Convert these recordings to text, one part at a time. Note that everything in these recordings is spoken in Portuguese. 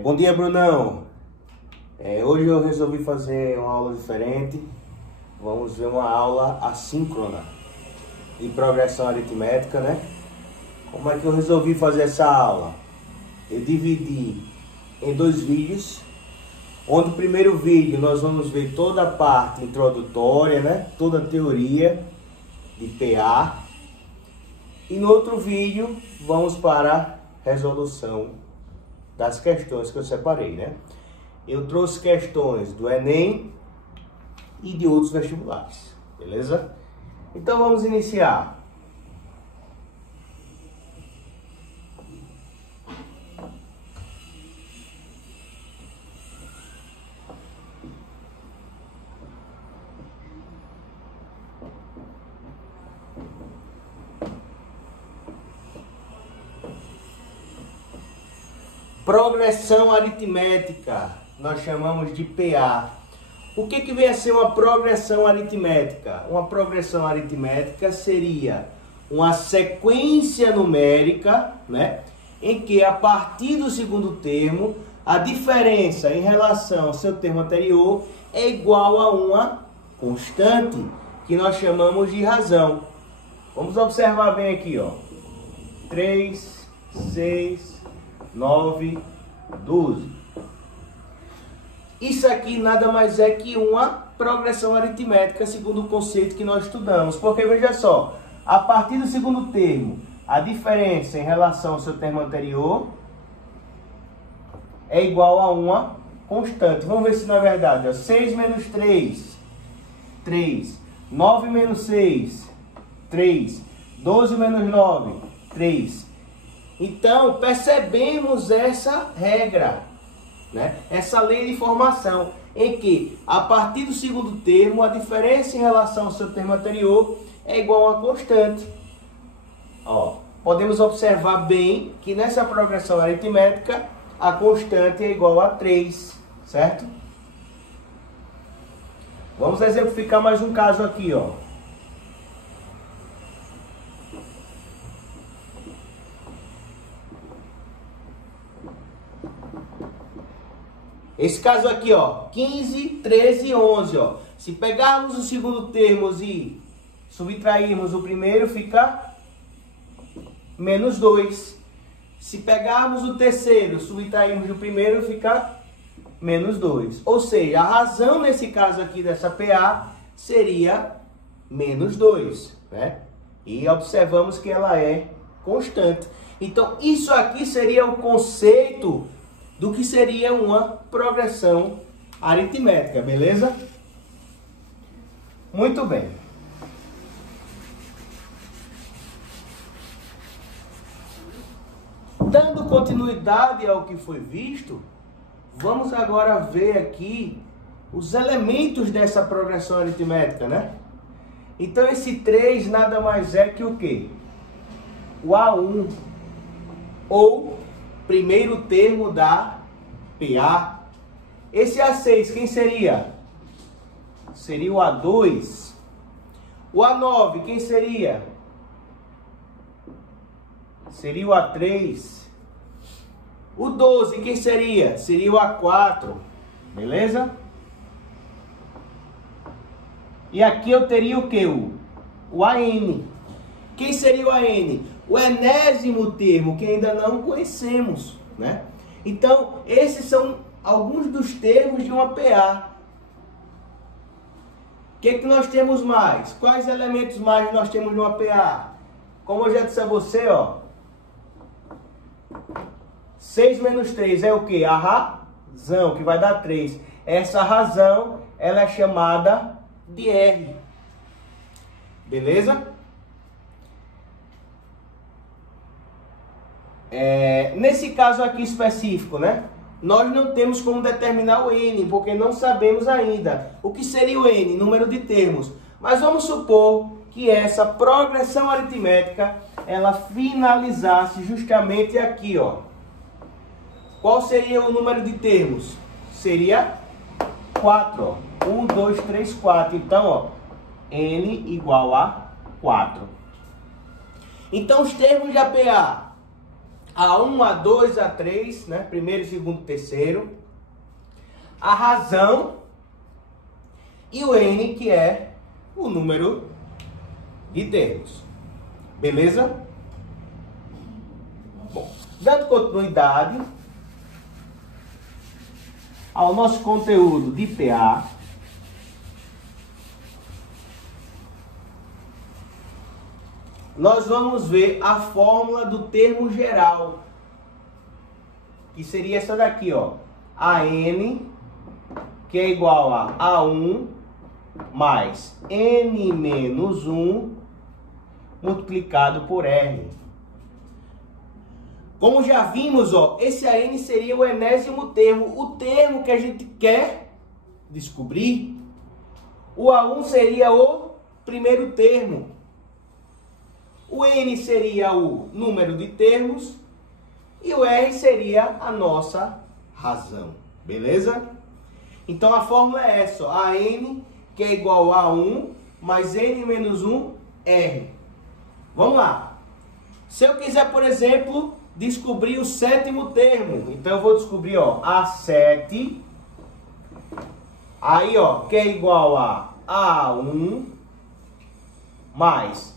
Bom dia, Brunão. Hoje eu resolvi fazer uma aula diferente. Vamos ver uma aula assíncrona de progressão aritmética, né? Como é que eu resolvi fazer essa aula? Eu dividi em 2 vídeos, onde o primeiro vídeo nós vamos ver toda a parte introdutória, né? Toda a teoria de PA. E no outro vídeo vamos para a resolução das questões que eu separei, né? Eu trouxe questões do Enem e de outros vestibulares, beleza? Então vamos iniciar. Progressão aritmética, nós chamamos de PA. O que vem a ser uma progressão aritmética? Uma progressão aritmética seria uma sequência numérica, né, em que a partir do segundo termo, a diferença em relação ao seu termo anterior é igual a uma constante, que nós chamamos de razão. Vamos observar bem aqui, ó. 3, 6... 9, 12. Isso aqui nada mais é que uma progressão aritmética, segundo o conceito que nós estudamos. Porque, veja só, a partir do segundo termo, a diferença em relação ao seu termo anterior é igual a uma constante. Vamos ver se não é verdade. Ó. 6 menos 3, 3. 9 menos 6, 3. 12 menos 9, 3. Então, percebemos essa regra, né? Essa lei de formação, em que, a partir do segundo termo, a diferença em relação ao seu termo anterior é igual a uma constante. Ó, podemos observar bem que nessa progressão aritmética, a constante é igual a 3, certo? Vamos exemplificar mais um caso aqui, ó. Esse caso aqui, ó, 15, 13 e 11, ó. Se pegarmos o segundo termo e subtrairmos o primeiro, fica menos 2. Se pegarmos o terceiro, subtrairmos o primeiro, fica menos 2. Ou seja, a razão nesse caso aqui dessa PA seria menos 2, né? E observamos que ela é constante. Então, isso aqui seria o conceito do que seria uma progressão aritmética, beleza? Muito bem. Dando continuidade ao que foi visto, vamos agora ver aqui os elementos dessa progressão aritmética, né? Então esse 3 nada mais é que o quê? O A1, ou primeiro termo da PA. Esse A6, quem seria? Seria o A2. O A9, quem seria? Seria o A3. O 12, quem seria? Seria o A4. Beleza? E aqui eu teria o que? O AN. Quem seria o AN? O enésimo termo, que ainda não conhecemos, né? Então, esses são alguns dos termos de uma PA. O que nós temos mais? Quais elementos mais nós temos de uma PA? Como eu já disse a você, ó, 6 menos 3 é o que? A razão, que vai dar 3. Essa razão, ela é chamada de R. Beleza? Nesse caso aqui específico, né? Nós não temos como determinar o N, porque não sabemos ainda o que seria o N, número de termos. Mas vamos supor que essa progressão aritmética, ela finalizasse justamente aqui, ó. Qual seria o número de termos? Seria 4, ó. 1, 2, 3, 4. Então, ó, N igual a 4. Então, os termos de APA, A1, A2, A3, né? Primeiro, segundo, terceiro. A razão e o N, que é o número de termos. Beleza? Bom, dando continuidade ao nosso conteúdo de PA, nós vamos ver a fórmula do termo geral, que seria essa daqui, ó. AN, que é igual a A1 mais N menos 1 multiplicado por R. Como já vimos, ó, esse AN seria o enésimo termo, o termo que a gente quer descobrir. O A1 seria o primeiro termo. O N seria o número de termos e o R seria a nossa razão. Beleza? Então a fórmula é essa, ó, AN, que é igual a 1 mais N menos 1, R. Vamos lá. Se eu quiser, por exemplo, descobrir o sétimo termo, então eu vou descobrir, ó, A7, aí, ó, que é igual a A1 mais...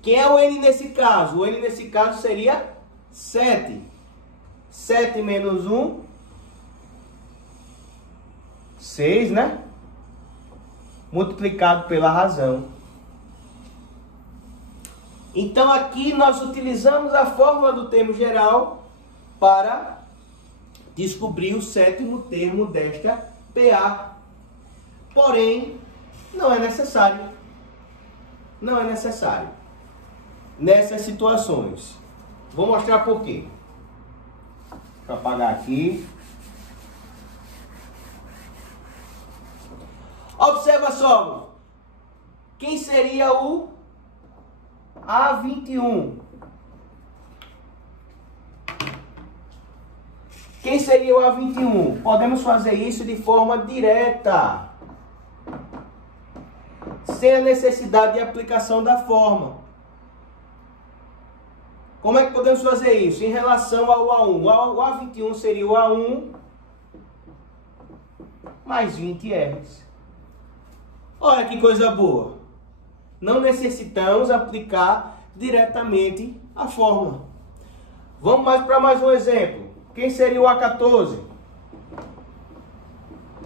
Quem é o N nesse caso? O N nesse caso seria 7. 7 menos 1, 6, né? Multiplicado pela razão. Então aqui nós utilizamos a fórmula do termo geral para descobrir o sétimo termo desta PA. Porém, não é necessário. Não é necessário nessas situações. Vou mostrar por quê. Deixa eu apagar aqui. Observa só. Quem seria o A21? Quem seria o A21? Podemos fazer isso de forma direta, sem a necessidade de aplicação da fórmula. Como é que podemos fazer isso? Em relação ao A1. O A21 seria o A1 mais 20 R's. Olha que coisa boa. Não necessitamos aplicar diretamente a fórmula. Vamos para mais um exemplo. Quem seria o A14?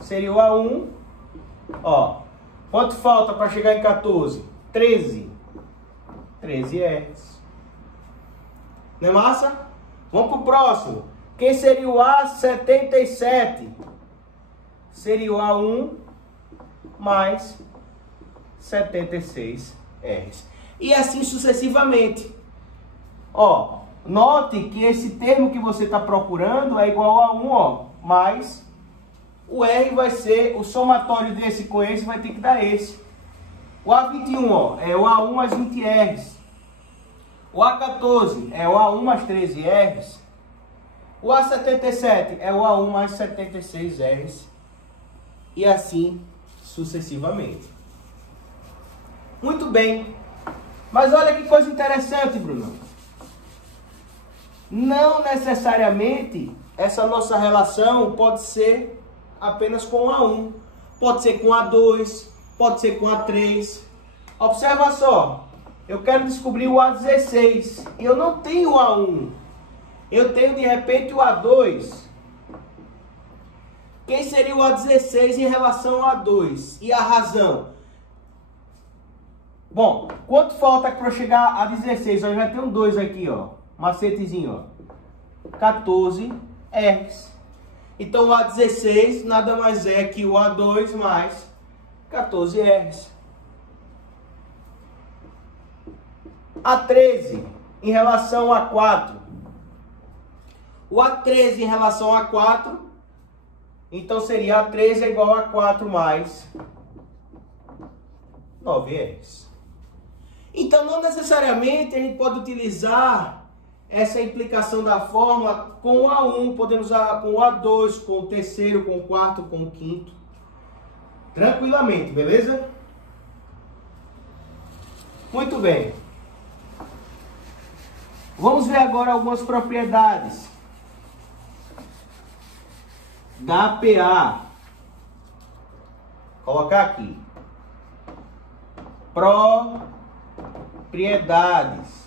Seria o A1. Ó, quanto falta para chegar em 14? 13. 13 R's. Não é massa? Vamos para o próximo. Quem seria o A77? Seria o A1 mais 76 R's. E assim sucessivamente. Ó, note que esse termo que você está procurando é igual a 1, ó, mais o R vai ser, o somatório desse com esse vai ter que dar esse. O A21, ó, é o A1 mais 20 R's. O A14 é o A1 mais 13 R's. O A77 é o A1 mais 76 R's. E assim sucessivamente. Muito bem. Mas olha que coisa interessante, Bruno. Não necessariamente essa nossa relação pode ser apenas com o A1. Pode ser com o A2, pode ser com o A3. Observa só. Eu quero descobrir o A16 e eu não tenho o A1. Eu tenho de repente o A2. Quem seria o A16 em relação ao A2? E a razão? Bom, quanto falta para chegar a 16? Eu já tenho 2 aqui, ó. Macetezinho, ó. 14 R's. Então o A16 nada mais é que o A2 mais 14 R's. A13 em relação a 4. O A13 em relação a 4, então seria A13 é igual a 4 mais 9 R's. Então não necessariamente a gente pode utilizar essa implicação da fórmula com o A1, podemos usar com o A2, com o terceiro, com o quarto, com o quinto. Tranquilamente, beleza? Muito bem. Vamos ver agora algumas propriedades da APA. Colocar aqui. Propriedades.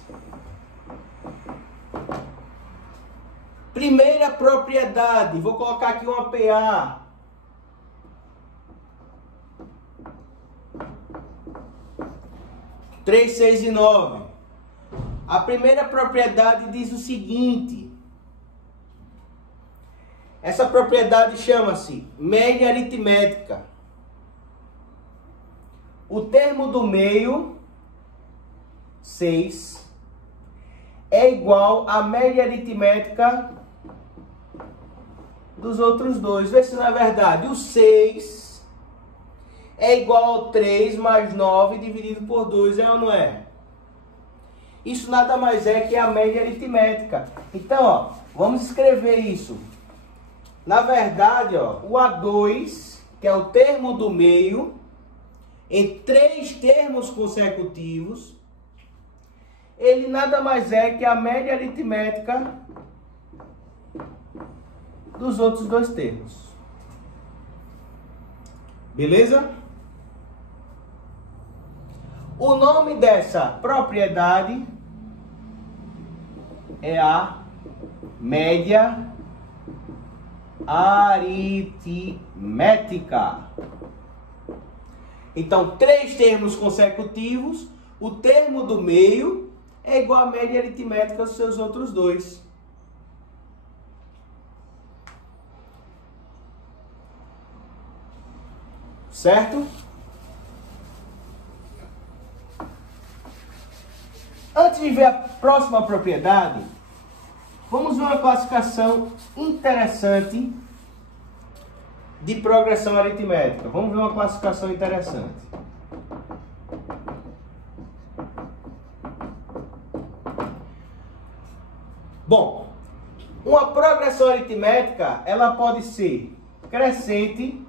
Primeira propriedade, vou colocar aqui uma PA. Três, 6 e 9. A primeira propriedade diz o seguinte. Essa propriedade chama-se média aritmética. O termo do meio, 6, é igual à média aritmética dos outros dois. Vê se não é verdade. O 6 é igual ao 3 mais 9 dividido por 2, é ou não é? Isso nada mais é que a média aritmética. Então, ó, vamos escrever isso. Na verdade, ó, o A2, que é o termo do meio, em 3 termos consecutivos, ele nada mais é que a média aritmética dos outros 2 termos. Beleza? O nome dessa propriedade é a média aritmética. Então, 3 termos consecutivos, o termo do meio é igual à média aritmética dos seus outros 2. Certo? Antes de ver a próxima propriedade, vamos ver uma classificação interessante de progressão aritmética. Vamos ver uma classificação interessante. Bom, uma progressão aritmética, ela pode ser crescente,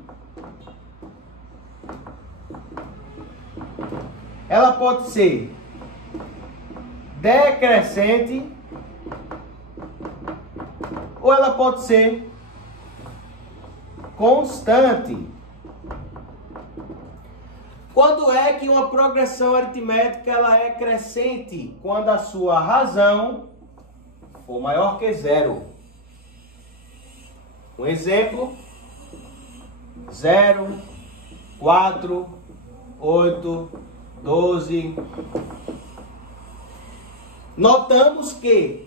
ela pode ser decrescente, ou ela pode ser constante. Quando é que uma progressão aritmética ela é crescente? Quando a sua razão for maior que 0. Um exemplo: 0, 4, 8, 12. Notamos que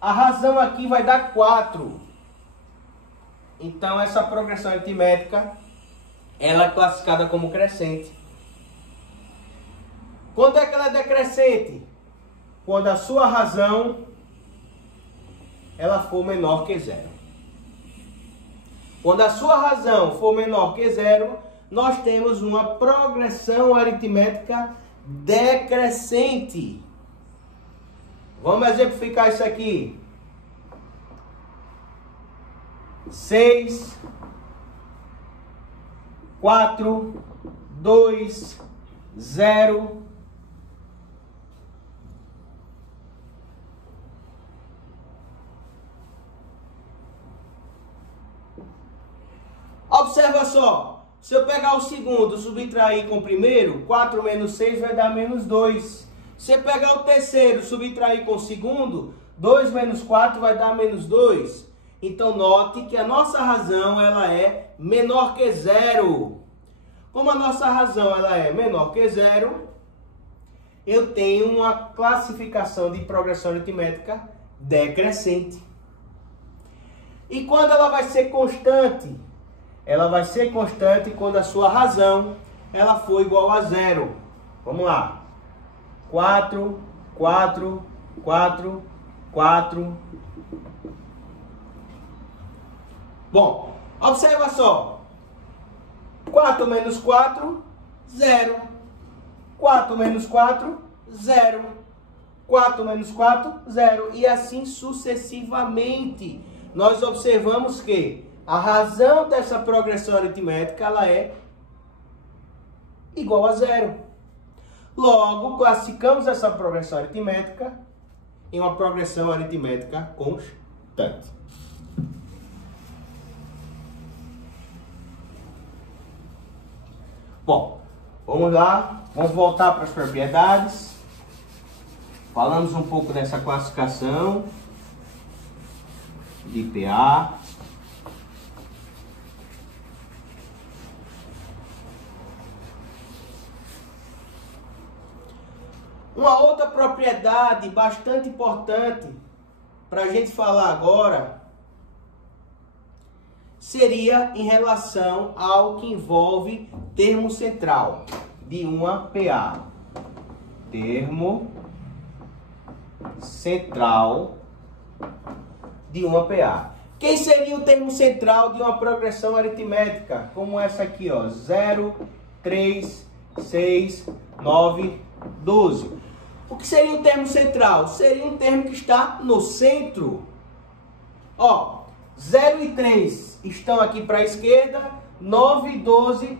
a razão aqui vai dar 4. Então, essa progressão aritmética, ela é classificada como crescente. Quando é que ela é decrescente? Quando a sua razão, ela for menor que 0. Quando a sua razão for menor que 0, nós temos uma progressão aritmética decrescente. Vamos exemplificar isso aqui. 6, 4, 2, 0. Observa só. Se eu pegar o segundo, subtrair com o primeiro, 4 menos 6 vai dar menos 2. Se eu pegar o terceiro, subtrair com o segundo, 2 menos 4 vai dar menos 2. Então, note que a nossa razão ela é menor que 0. Como a nossa razão ela é menor que 0, eu tenho uma classificação de progressão aritmética decrescente. E quando ela vai ser constante? Ela vai ser constante quando a sua razão ela for igual a 0. Vamos lá. 4, 4, 4, 4. Bom, observa só. 4 menos 4, 0. 4 menos 4, 0. 4 menos 4, 0. E assim sucessivamente. Nós observamos que a razão dessa progressão aritmética ela é igual a 0. Logo, classificamos essa progressão aritmética em uma progressão aritmética constante. Bom, vamos lá, vamos voltar para as propriedades. Falamos um pouco dessa classificação de PA. Uma outra propriedade bastante importante para a gente falar agora seria em relação ao que envolve termo central de uma PA. Termo central de uma PA. Quem seria o termo central de uma progressão aritmética? Como essa aqui, ó, 0, 3, 6, 9, 12. O que seria o termo central? Seria um termo que está no centro. Ó, 0 e 3 estão aqui para a esquerda, 9 e 12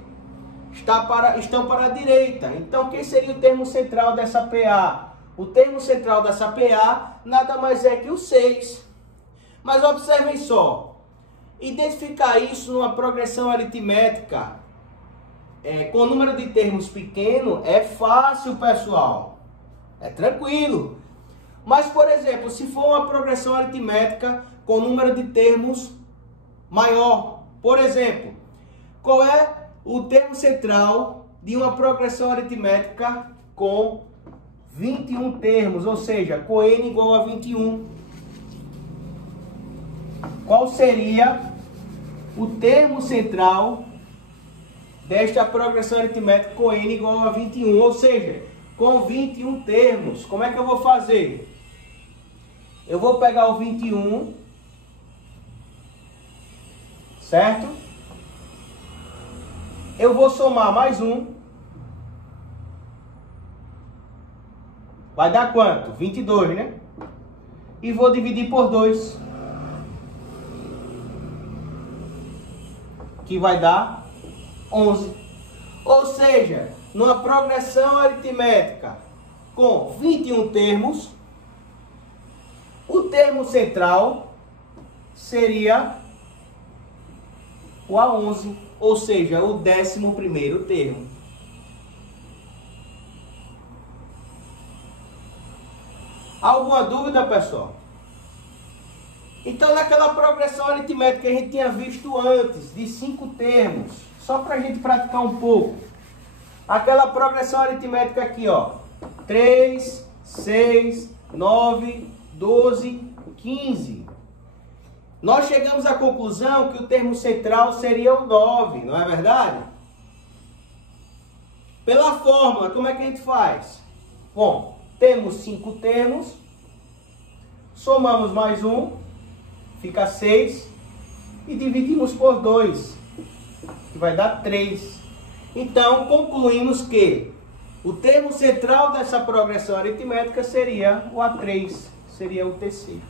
estão para a direita. Então, quem seria o termo central dessa PA? O termo central dessa PA nada mais é que o 6. Mas observem só, identificar isso numa progressão aritmética com número de termos pequeno é fácil, pessoal. É tranquilo. Mas, por exemplo, se for uma progressão aritmética com número de termos maior, por exemplo, qual é o termo central de uma progressão aritmética com 21 termos, ou seja, com n igual a 21? Qual seria o termo central desta progressão aritmética com n igual a 21? Ou seja, com 21 termos. Como é que eu vou fazer? Eu vou pegar o 21, certo? Eu vou somar mais um. Vai dar quanto? 22, né? E vou dividir por 2. Que vai dar 11. Ou seja, numa progressão aritmética com 21 termos, o termo central seria o A11, ou seja, o 11º termo. Alguma dúvida, pessoal? Então, naquela progressão aritmética que a gente tinha visto antes, de 5 termos, só para a gente praticar um pouco. Aquela progressão aritmética aqui, ó, 3, 6, 9, 12, 15. Nós chegamos à conclusão que o termo central seria o 9, não é verdade? Pela fórmula, como é que a gente faz? Bom, temos 5 termos, somamos mais um, fica 6, e dividimos por 2, que vai dar 3. Então, concluímos que o termo central dessa progressão aritmética seria o A3, seria o terceiro.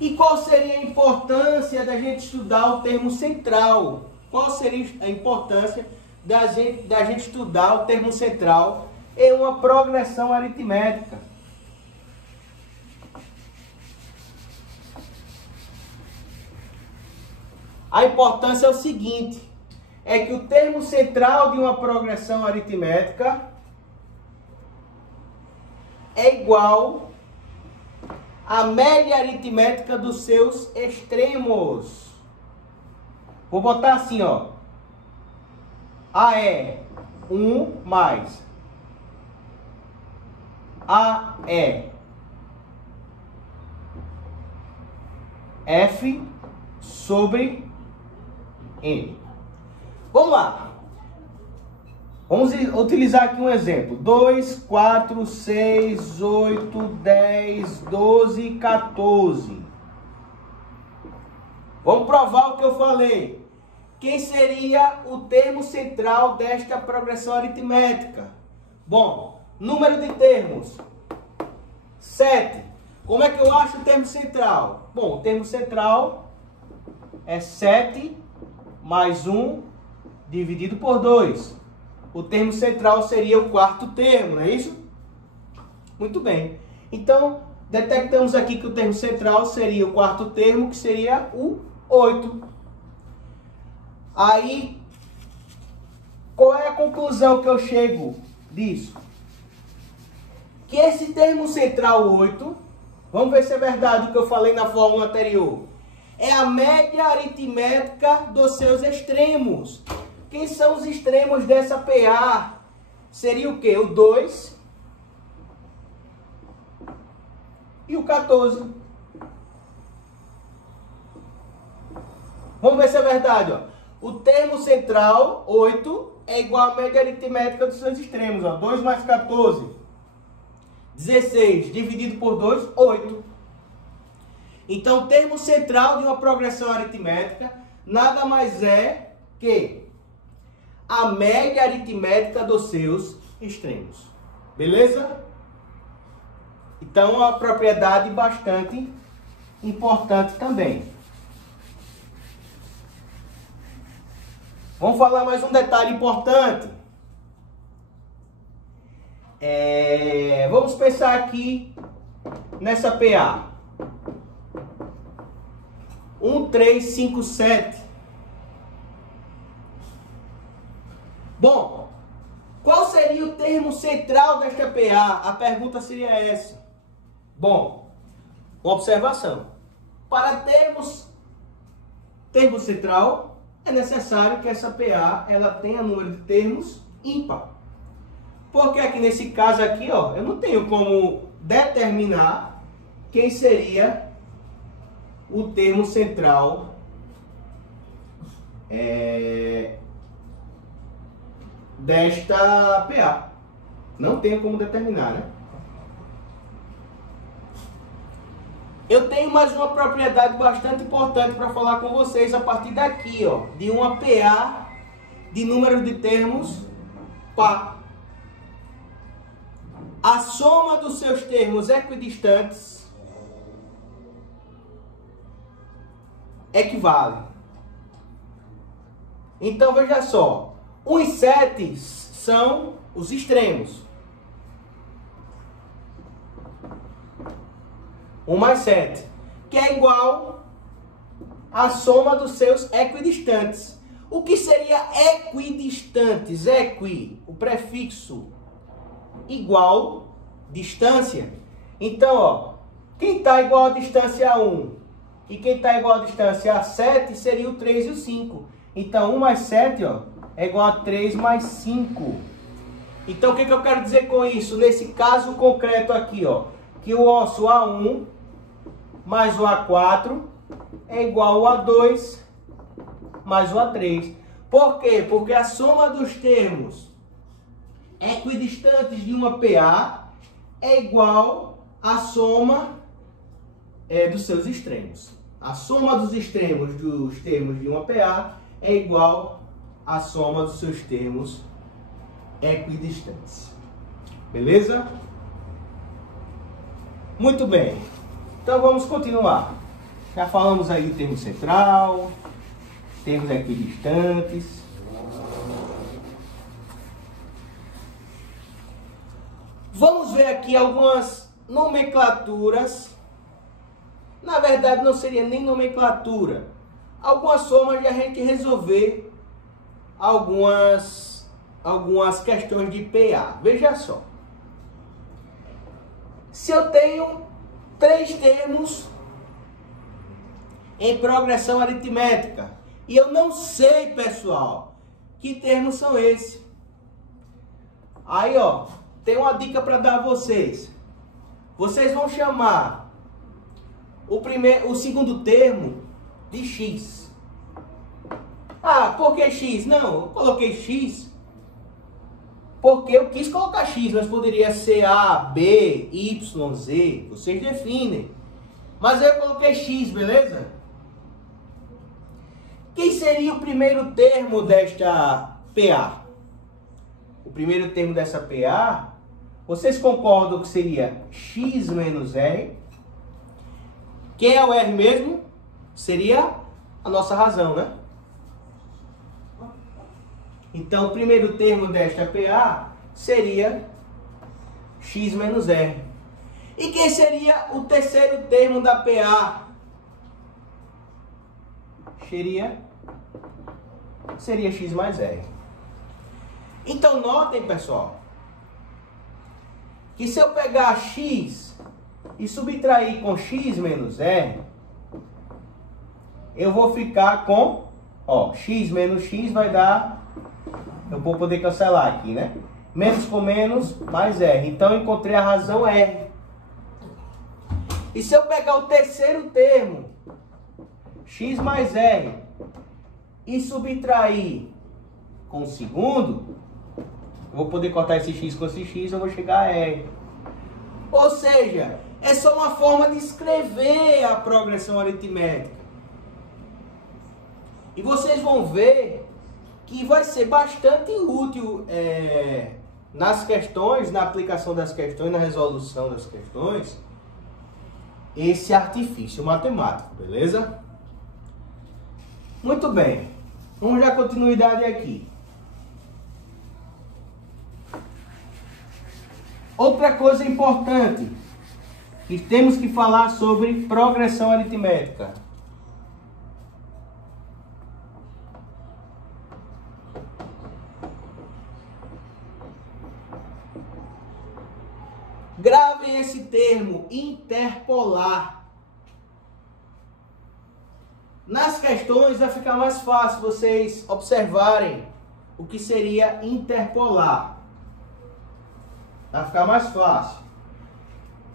E qual seria a importância da gente estudar o termo central? Qual seria a importância da gente estudar o termo central em uma progressão aritmética? A importância é o seguinte, é que o termo central de uma progressão aritmética é igual à média aritmética dos seus extremos. Vou botar assim, ó. A é 1 mais A é F sobre N. Vamos lá. Vamos utilizar aqui um exemplo. 2, 4, 6, 8, 10, 12, 14. Vamos provar o que eu falei. Quem seria o termo central desta progressão aritmética? Bom, número de termos, 7. Como é que eu acho o termo central? Bom, o termo central é 7 mais 1 dividido por 2. O termo central seria o quarto termo, não é isso? Muito bem. Então, detectamos aqui que o termo central seria o quarto termo, que seria o 8. Aí, qual é a conclusão que eu chego disso? Que esse termo central 8, vamos ver se é verdade o que eu falei na fórmula anterior, é a média aritmética dos seus extremos. Quem são os extremos dessa PA? Seria o quê? O 2 e o 14. Vamos ver se é verdade. Ó. O termo central, 8, é igual à média aritmética dos seus extremos. Ó. 2 mais 14, 16. Dividido por 2, 8. Então, o termo central de uma progressão aritmética nada mais é que a média aritmética dos seus extremos. Beleza? Então, é uma propriedade bastante importante também. Vamos falar mais um detalhe importante. Vamos pensar aqui nessa PA. 1, 3, 5, 7. Bom, qual seria o termo central desta PA? A pergunta seria essa. Bom, observação. Para termos termo central, é necessário que essa PA ela tenha número de termos ímpar. Porque aqui nesse caso aqui, ó, eu não tenho como determinar quem seria o termo central desta PA. Não tenho como determinar, né? Eu tenho mais uma propriedade bastante importante para falar com vocês a partir daqui, ó, de uma PA de número de termos par. A soma dos seus termos equidistantes equivale. Então veja só, os 7 são os extremos. 1 mais 7, que é igual à soma dos seus equidistantes. O que seria equidistantes? Equi, o prefixo igual, distância. Então, ó, quem está igual a distância a 1 e quem está igual a distância a 7 seria o 3 e o 5. Então, 1 mais 7, ó, é igual a 3 mais 5. Então, o que eu quero dizer com isso? Nesse caso concreto aqui, ó, que o nosso A1 mais o A4 é igual ao A2 mais o A3. Por quê? Porque a soma dos termos equidistantes de uma PA é igual à soma dos seus extremos. A soma dos extremos dos termos de uma PA é igual à soma dos seus termos equidistantes. Beleza? Muito bem. Então vamos continuar. Já falamos aí do termo central, termos equidistantes. Vamos ver aqui algumas nomenclaturas. Na verdade, não seria nem nomenclatura. Algumas formas de a gente resolver algumas questões de PA. Veja só. Se eu tenho 3 termos em progressão aritmética e eu não sei, pessoal, que termos são esses. Aí, ó, tem uma dica para dar a vocês. Vocês vão chamar o segundo termo de X. Ah, por que X? Não, eu coloquei X porque eu quis colocar X, mas poderia ser A, B, Y, Z. Vocês definem. Mas eu coloquei X, beleza? Quem seria o primeiro termo desta PA? O primeiro termo dessa PA, vocês concordam que seria X menos R? Quem é o R mesmo? Seria a nossa razão, né? Então, o primeiro termo desta PA seria X menos R. E quem seria o terceiro termo da PA? Seria x mais r. Então notem, pessoal, que se eu pegar x e subtrair com x menos r, eu vou ficar com, x menos x vai dar, eu vou poder cancelar aqui, né? Menos com menos, mais r. Então eu encontrei a razão r. E se eu pegar o terceiro termo, x mais r, e subtrair com o segundo, eu vou poder cortar esse x com esse x, eu vou chegar a r. Ou seja, é só uma forma de escrever a progressão aritmética. E vocês vão ver que vai ser bastante útil nas questões, na aplicação das questões, na resolução das questões, esse artifício matemático, beleza? Muito bem, vamos dar continuidade aqui. Outra coisa importante que temos que falar sobre progressão aritmética. Gravem esse termo, interpolar. Nas questões vai ficar mais fácil vocês observarem o que seria interpolar. Vai ficar mais fácil.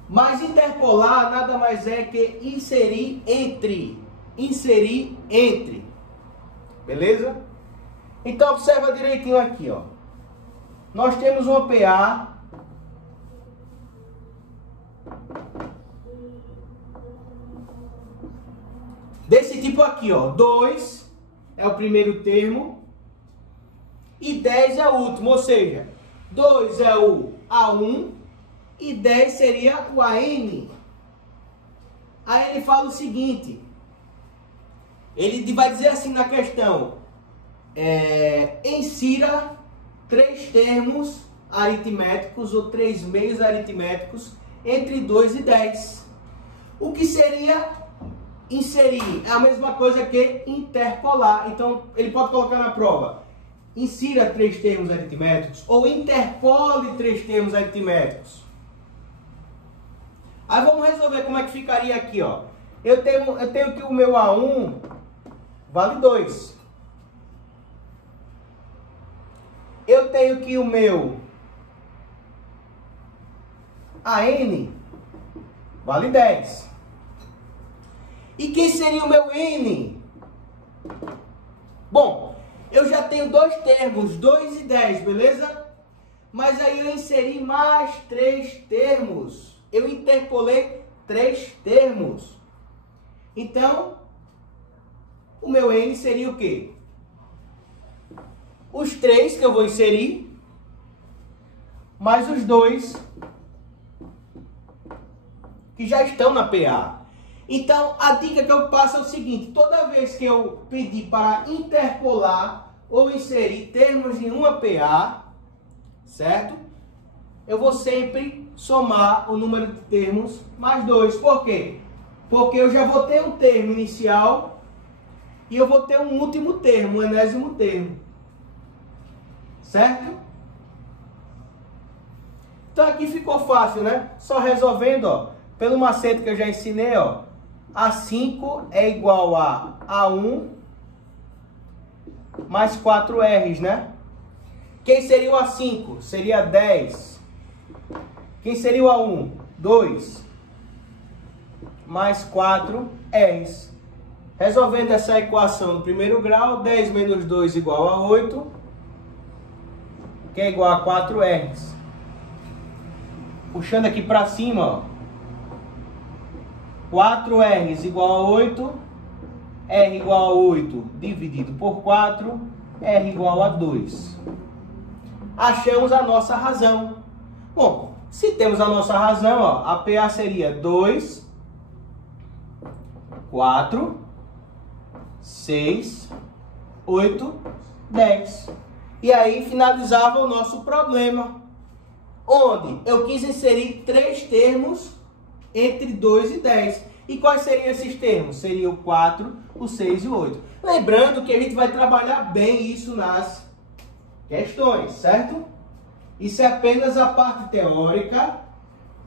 Mas interpolar nada mais é que inserir entre. Inserir entre. Beleza? Então observa direitinho aqui, ó. Nós temos uma PA desse tipo aqui, ó. 2 é o primeiro termo e 10 é o último, ou seja, 2 é o A1 e 10 seria o AN. Aí ele fala o seguinte, ele vai dizer assim na questão, insira 3 termos aritméticos ou 3 meios aritméticos entre 2 e 10. O que seria inserir? É a mesma coisa que interpolar. Então, ele pode colocar na prova, insira 3 termos aritméticos ou interpole 3 termos aritméticos. Aí vamos resolver como é que ficaria aqui, ó. Eu tenho que o meu A1 vale 2. Eu tenho que o meu AN vale 10. E quem seria o meu N? Bom, eu já tenho 2 termos, 2 e 10, beleza? Mas aí eu inseri mais 3 termos. Eu interpolei 3 termos. Então, o meu N seria o quê? Os 3 que eu vou inserir, mais os 2 que já estão na PA. Então, a dica que eu passo é o seguinte, toda vez que eu pedir para interpolar ou inserir termos em uma PA, certo? Eu vou sempre somar o número de termos mais 2. Por quê? Porque eu já vou ter um termo inicial e eu vou ter um último termo, um enésimo termo. Certo? Então aqui ficou fácil, né? Só resolvendo, ó, pelo macete que eu já ensinei, ó. A5 é igual a A1 mais 4 R's, né? Quem seria o A5? Seria 10. Quem seria o A1? 2 mais 4 R's. Resolvendo essa equação no primeiro grau, 10 menos 2 igual a 8, que é igual a 4 R's. Puxando aqui para cima, ó. 4 R's igual a 8, R igual a 8 dividido por 4, R igual a 2. Achamos a nossa razão. Bom, se temos a nossa razão, ó, a PA seria 2, 4, 6, 8, 10. E aí finalizava o nosso problema, onde eu quis inserir 3 termos entre 2 e 10. E quais seriam esses termos? Seria o 4, o 6 e o 8. Lembrando que a gente vai trabalhar bem isso nas questões, certo? Isso é apenas a parte teórica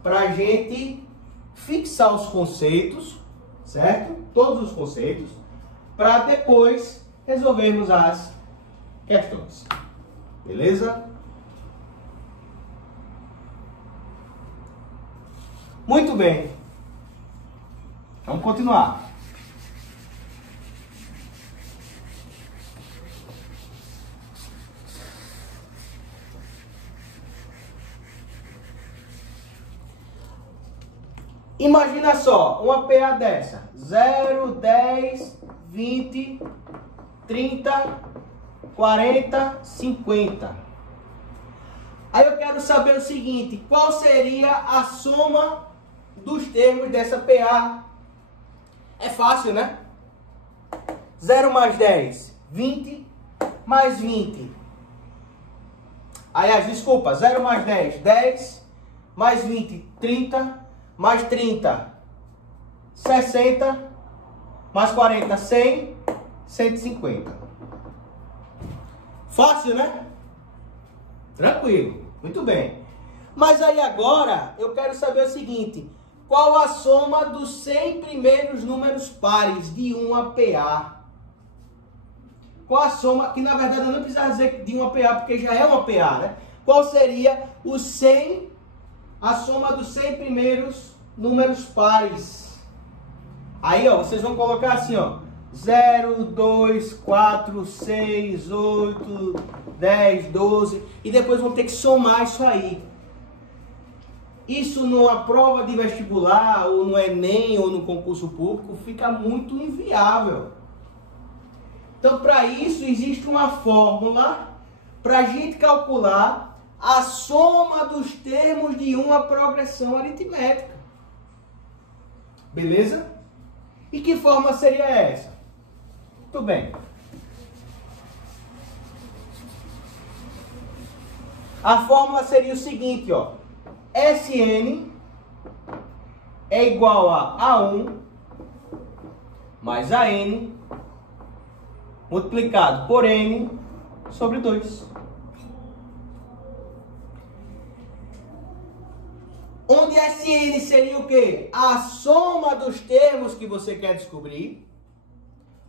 para a gente fixar os conceitos, certo? Todos os conceitos, para depois resolvermos as questões. Beleza? Muito bem. Vamos continuar. Imagina só, uma PA dessa. 0, 10, 20, 30, 40, 50. Aí eu quero saber o seguinte, qual seria a soma dos termos dessa PA? É fácil, né? 0 mais 10, 20 mais 20. Aliás, desculpa, 0 mais 10, 10 mais 20, 30 mais 30, 60 mais 40, 100, 150. Fácil, né? Tranquilo, muito bem. Mas aí agora eu quero saber o seguinte, qual a soma dos 100 primeiros números pares de uma PA? Qual a soma, que na verdade eu não preciso dizer de uma PA, porque já é uma PA, né? Qual seria os 100, a soma dos 100 primeiros números pares? Aí, ó, vocês vão colocar assim, ó, 0, 2, 4, 6, 8, 10, 12, e depois vão ter que somar isso aí. Isso numa prova de vestibular, ou no Enem, ou no concurso público, fica muito inviável. Então, para isso, existe uma fórmula para a gente calcular a soma dos termos de uma progressão aritmética. Beleza? E que forma seria essa? Muito bem. A fórmula seria o seguinte, ó. Sn é igual a A1 mais AN multiplicado por N sobre 2. Onde Sn seria o quê? A soma dos termos que você quer descobrir.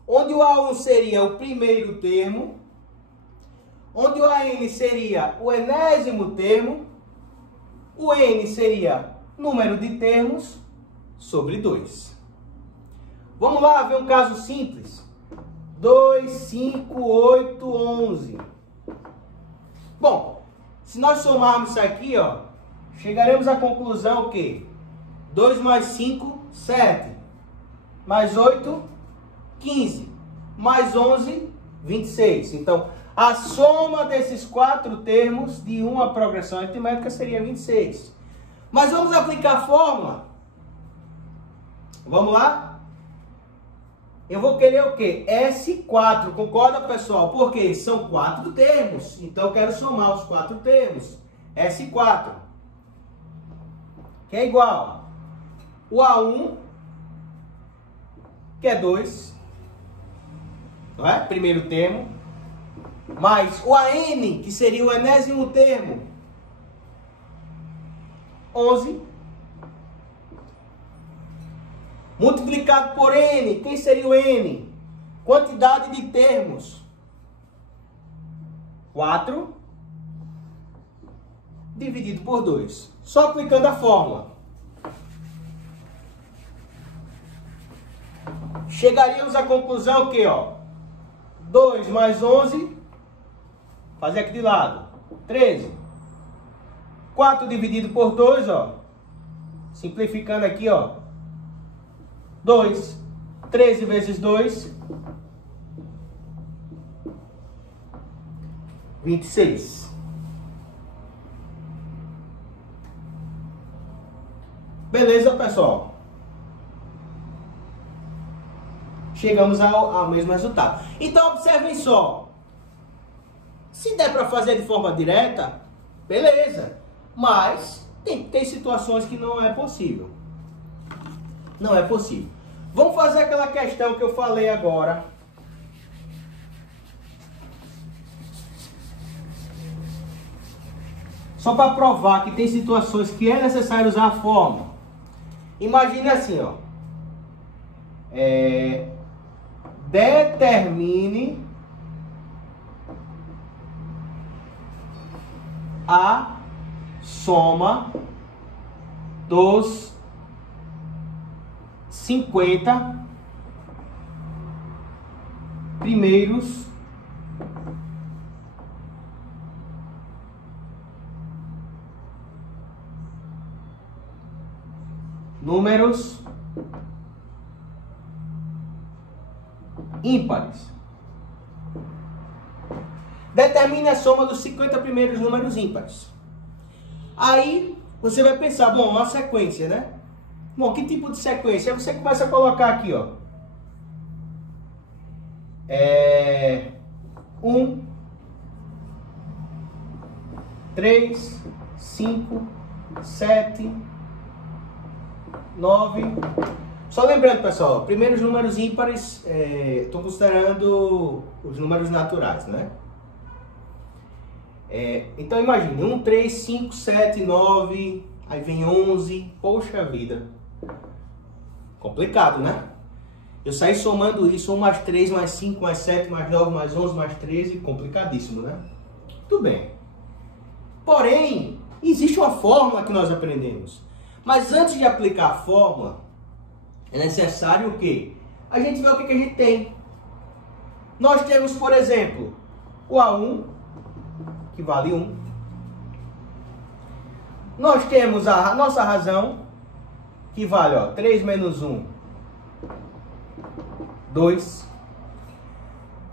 Onde o A1 seria o primeiro termo. Onde o AN seria o enésimo termo. O N seria número de termos sobre 2. Vamos lá ver um caso simples. 2, 5, 8, 11. Bom, se nós somarmos isso aqui, ó, chegaremos à conclusão que 2 mais 5, 7. Mais 8, 15. Mais 11, 26. Então, a soma desses 4 termos de uma progressão aritmética seria 26. Mas vamos aplicar a fórmula? Vamos lá? Eu vou querer o quê? S4, concorda, pessoal? Porque são 4 termos. Então, eu quero somar os 4 termos. S4. Que é igual o A1, que é 2. Não é? Primeiro termo. Mais o AN, que seria o enésimo termo, 11. Multiplicado por N, quem seria o N? Quantidade de termos, 4. Dividido por 2. Só aplicando a fórmula. Chegaríamos à conclusão que, ó, 2 mais 11... Fazer aqui de lado. 13. 4 dividido por 2, ó. Simplificando aqui, ó. 2. 13 vezes 2. 26. Beleza, pessoal? Chegamos ao mesmo resultado. Então, observem só. Se der para fazer de forma direta, beleza. Mas tem situações que não é possível. Não é possível. Vamos fazer aquela questão que eu falei agora. Só para provar que tem situações que é necessário usar a fórmula. Imagine assim, ó. Determine a soma dos 50 primeiros números ímpares. Determine a soma dos 50 primeiros números ímpares. Aí você vai pensar, bom, uma sequência, né? Bom, que tipo de sequência? Aí você começa a colocar aqui, ó. 1, 3, 5, 7, 9. Só lembrando, pessoal, primeiros números ímpares, estou considerando os números naturais, né? Então imagine, 1, 3, 5, 7, 9, aí vem 11, poxa vida. Complicado, né? Eu saí somando isso, 1 mais 3, mais 5, mais 7, mais 9, mais 11, mais 13, complicadíssimo, né? Tudo bem. Porém, existe uma fórmula que nós aprendemos. Mas antes de aplicar a fórmula, é necessário o quê? A gente vê o que a gente tem. Nós temos, por exemplo, o A1, que vale 1. Nós temos a nossa razão, que vale, ó, 3 menos 1, 2.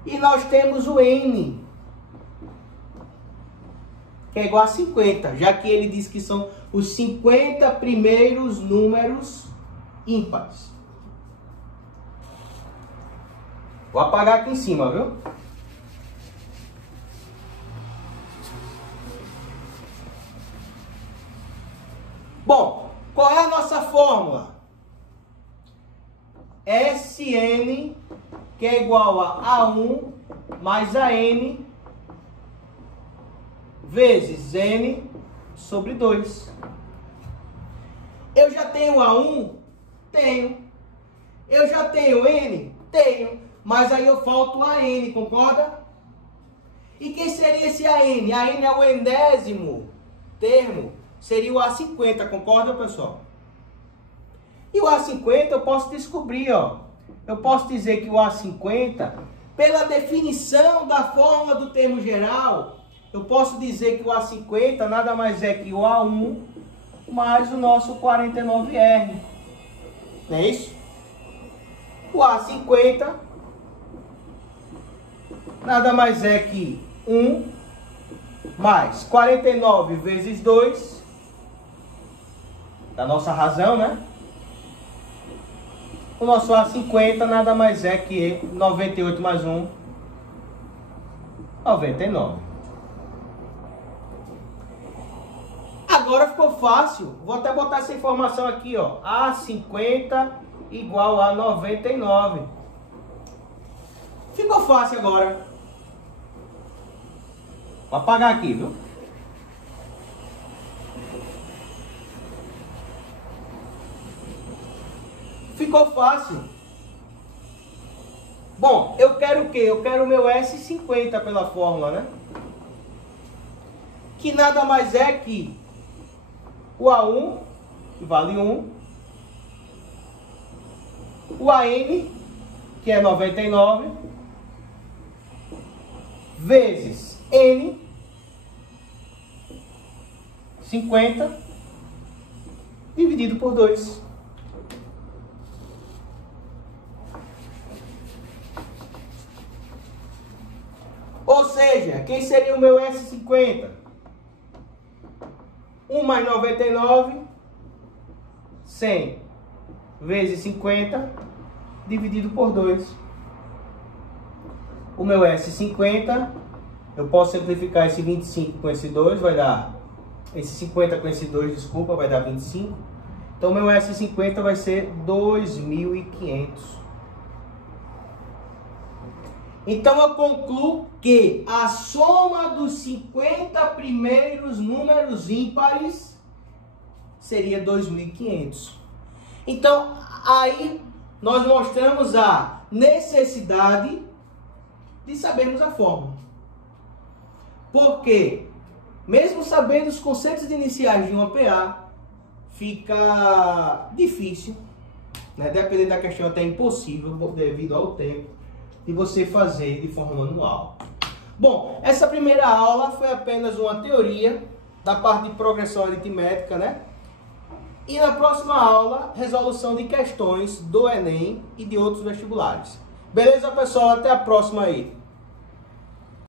E nós temos o N, que é igual a 50, já que ele diz que são os 50 primeiros números ímpares. Vou apagar aqui em cima, viu? Bom, qual é a nossa fórmula? Sn, que é igual a A1 mais AN vezes N sobre 2. Eu já tenho A1? Tenho. Eu já tenho N? Tenho. Mas aí eu falto AN, concorda? E quem seria esse AN? AN é o enésimo termo. Seria o A50, concorda, pessoal? E o A50 eu posso descobrir, ó. Eu posso dizer que o A50, pela definição da fórmula do termo geral, eu posso dizer que o A50 nada mais é que o A1 mais o nosso 49R. Não é isso? O A50 nada mais é que 1 mais 49 vezes 2, da nossa razão, né? O nosso A50 nada mais é que 98 mais 1, 99. Agora ficou fácil. Vou até botar essa informação aqui, ó. A50 igual a 99. Ficou fácil agora. Vou apagar aqui, viu? Ficou fácil. Bom, eu quero o quê? Eu quero o meu S50 pela fórmula, né? Que nada mais é que o A1, que vale 1, o AN, que é 99, vezes N, 50, dividido por 2. Ou seja, quem seria o meu S50? 1 mais 99, 100 vezes 50, dividido por 2. O meu S50, eu posso simplificar esse 25 com esse 2, vai dar... Esse 50 com esse 2, desculpa, vai dar 25. Então, meu S50 vai ser 2.500. Então, eu concluo que a soma dos 50 primeiros números ímpares seria 2.500. Então, aí nós mostramos a necessidade de sabermos a fórmula. Porque, mesmo sabendo os conceitos iniciais de uma PA, fica difícil, né? Dependendo da questão, até impossível, devido ao tempo, de você fazer de forma manual. Bom, essa primeira aula foi apenas uma teoria da parte de progressão aritmética, né? E na próxima aula, resolução de questões do Enem e de outros vestibulares. Beleza, pessoal? Até a próxima aí.